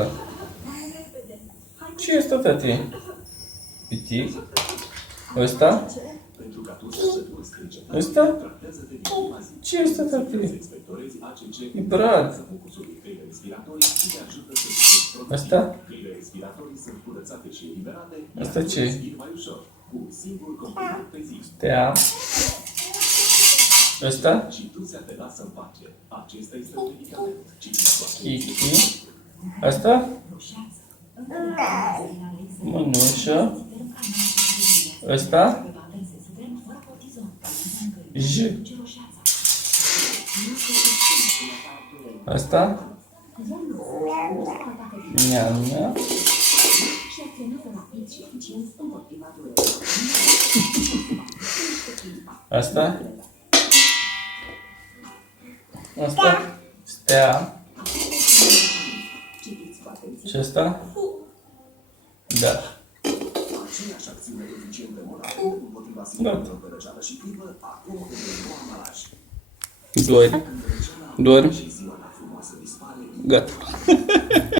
asta? Ce este, tati? Pitic? Ăsta? Ăsta? Ce este, tati? E brad. Asta? Asta ce? Stea. Ăsta? Kiki. Asta? Mânușă. Ăsta? J. Asta? Nea-nea. Asta? Asta? Stea. Și asta? Da. Gata. Dormi. Gata.